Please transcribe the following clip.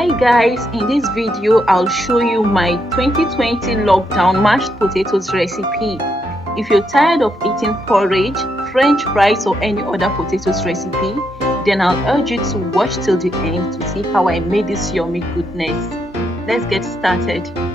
Hi guys, in this video I'll show you my 2020 lockdown mashed potatoes recipe. If you're tired of eating porridge, french fries or any other potatoes recipe, then I'll urge you to watch till the end to see how I made this yummy goodness. Let's get started.